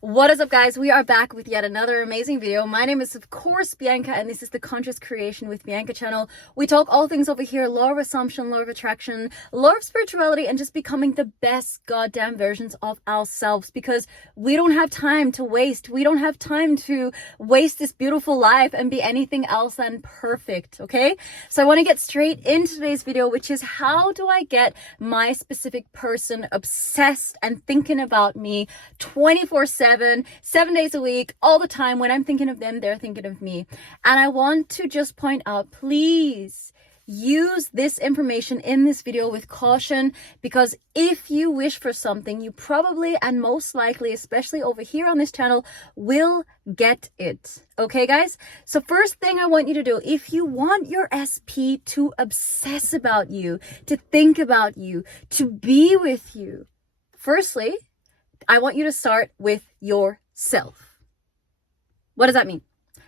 What is up, guys? We are back with yet another amazing video. My name is, of course, Bianca, and this is the Conscious Creation with Bianca channel. We talk all things over here: law of assumption, law of attraction, law of spirituality, and just becoming the best goddamn versions of ourselves, because we don't have time to waste. We don't have time to waste this beautiful life and be anything else than perfect, okay? So I want to get straight into today's video, which is how do I get my specific person obsessed and thinking about me 24/7, 7 days a week, all the time. When I'm thinking of them, they're thinking of me. And I want to just point out, please use this information in this video with caution, because if you wish for something, you probably and most likely, especially over here on this channel, will get it. Okay, guys? So first thing I want you to do, if you want your SP to obsess about you, to think about you, to be with you, firstly, I want you to start with yourself. What does that mean?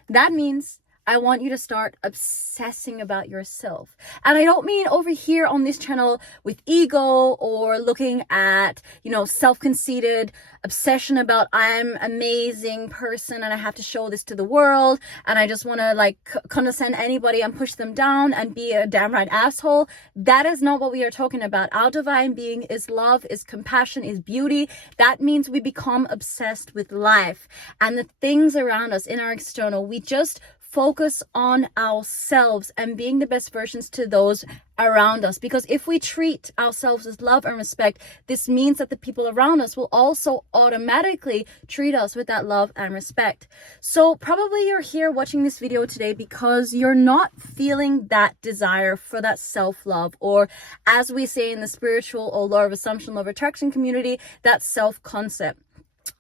That means I want you to start obsessing about yourself. And I don't mean over here on this channel with ego or looking at, self-conceited obsession about I'm amazing person and I have to show this to the world and I just want to condescend anybody and push them down and be a damn right asshole. That is not what we are talking about. Our divine being is love, is compassion, is beauty. That means we become obsessed with life and the things around us in our external. We just focus on ourselves and being the best versions to those around us. Because if we treat ourselves with love and respect, this means that the people around us will also automatically treat us with that love and respect. So probably you're here watching this video today because you're not feeling that desire for that self-love, or as we say in the spiritual or law of assumption, law of attraction community, that self-concept.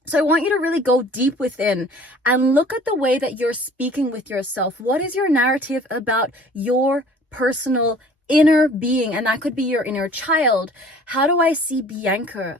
So I want you to really go deep within and look at the way that you're speaking with yourself. What is your narrative about your personal inner being? And that could be your inner child. How do I see Bianca?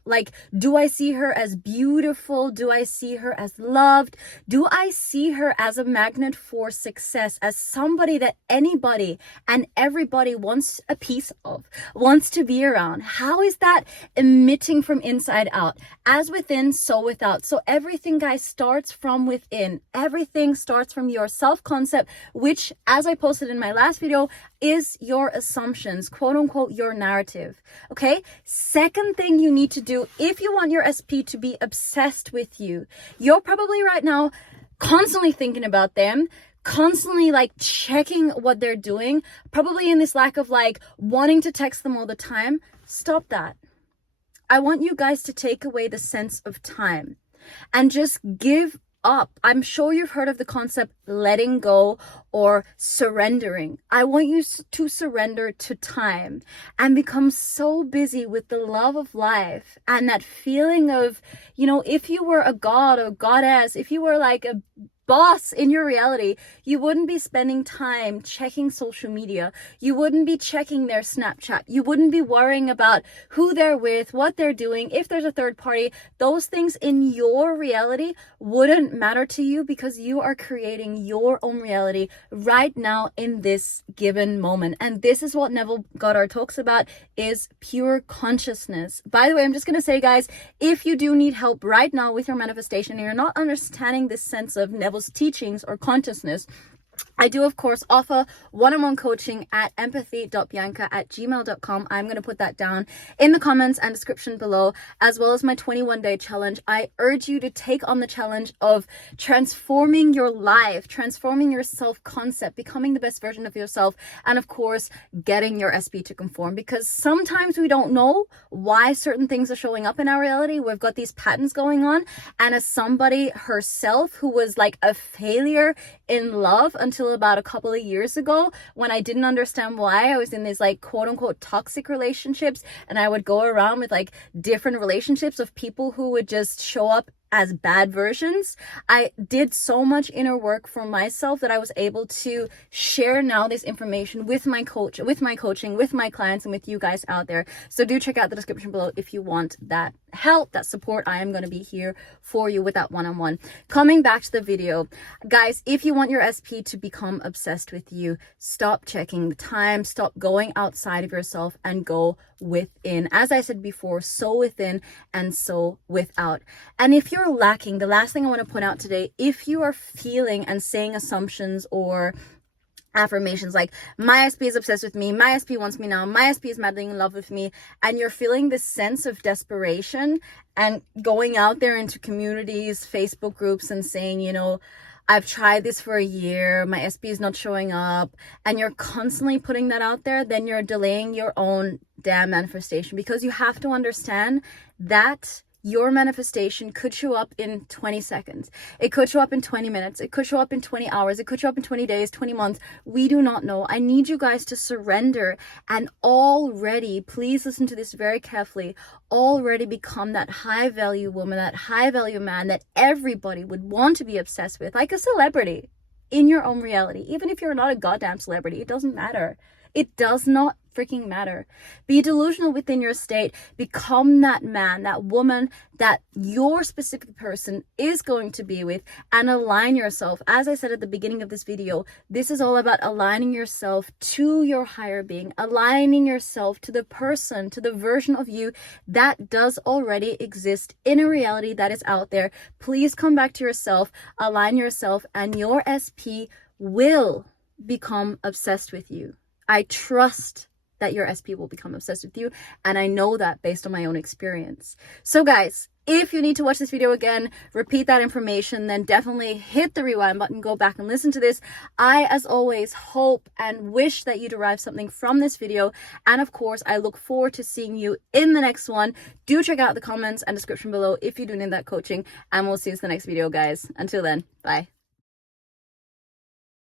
Do I see her as beautiful? Do I see her as loved? Do I see her as a magnet for success, as somebody that anybody and everybody wants a piece of, wants to be around? How is that emitting from inside out? As within, so without. So everything, guys, starts from within. Everything starts from your self-concept, which, as I posted in my last video, is your assumptions, quote unquote, your narrative. Okay. Second thing you need to do if you want your SP to be obsessed with you, you're probably right now constantly thinking about them, constantly checking what they're doing, probably in this lack of wanting to text them all the time. Stop that. I want you guys to take away the sense of time and just give up. I'm sure you've heard of the concept letting go or surrendering. I want you to surrender to time and become so busy with the love of life and that feeling of, if you were a god or goddess, if you were a boss in your reality, you wouldn't be spending time checking social media. You wouldn't be checking their Snapchat. You wouldn't be worrying about who they're with, what they're doing, if there's a third party. Those things in your reality wouldn't matter to you because you are creating your own reality right now in this given moment. And this is what Neville Goddard talks about, is pure consciousness. By the way, I'm just going to say, guys, if you do need help right now with your manifestation and you're not understanding this sense of Neville's teachings or consciousness, I do, of course, offer one-on-one coaching at empathie.bianka@gmail.com. I'm going to put that down in the comments and description below, as well as my 21-day challenge. I urge you to take on the challenge of transforming your life, transforming your self-concept, becoming the best version of yourself, and of course, getting your SP to conform, because sometimes we don't know why certain things are showing up in our reality. We've got these patterns going on, and as somebody herself who was a failure in love until about a couple of years ago, when I didn't understand why I was in these quote unquote toxic relationships, and I would go around with different relationships of people who would just show up as bad versions. I did so much inner work for myself that I was able to share now this information with my coach, with my coaching, with my clients, and with you guys out there. So do check out the description below if you want that help, that support. I am going to be here for you with that one-on-one. Coming back to the video, guys, if you want your SP to become obsessed with you, stop checking the time, stop going outside of yourself, and go within. As I said before, so within and so without. And if you're lacking, the last thing I want to point out today, if you are feeling and saying assumptions or affirmations like, my SP is obsessed with me, my SP wants me now, my SP is madly in love with me, and you're feeling this sense of desperation and going out there into communities, Facebook groups, and saying, you know, I've tried this for a year, my SP is not showing up, and you're constantly putting that out there, then you're delaying your own damn manifestation, because you have to understand that your manifestation could show up in 20 seconds. It could show up in 20 minutes. It could show up in 20 hours. It could show up in 20 days, 20 months. We do not know. I need you guys to surrender and already, please listen to this very carefully, already become that high value woman, that high value man that everybody would want to be obsessed with, like a celebrity in your own reality. Even if you're not a goddamn celebrity, it doesn't matter. It does not freaking matter. Be delusional within your state. Become that man, that woman that your specific person is going to be with, and align yourself. As I said at the beginning of this video, this is all about aligning yourself to your higher being, aligning yourself to the person, to the version of you that does already exist in a reality that is out there. Please come back to yourself, align yourself, and your SP will become obsessed with you. I trust that your SP will become obsessed with you, and I know that based on my own experience. So guys, if you need to watch this video again, repeat that information, then definitely hit the rewind button, go back and listen to this. I, as always, hope and wish that you derive something from this video, and of course, I look forward to seeing you in the next one. Do check out the comments and description below if you do need that coaching, and we'll see you in the next video, guys. Until then, bye.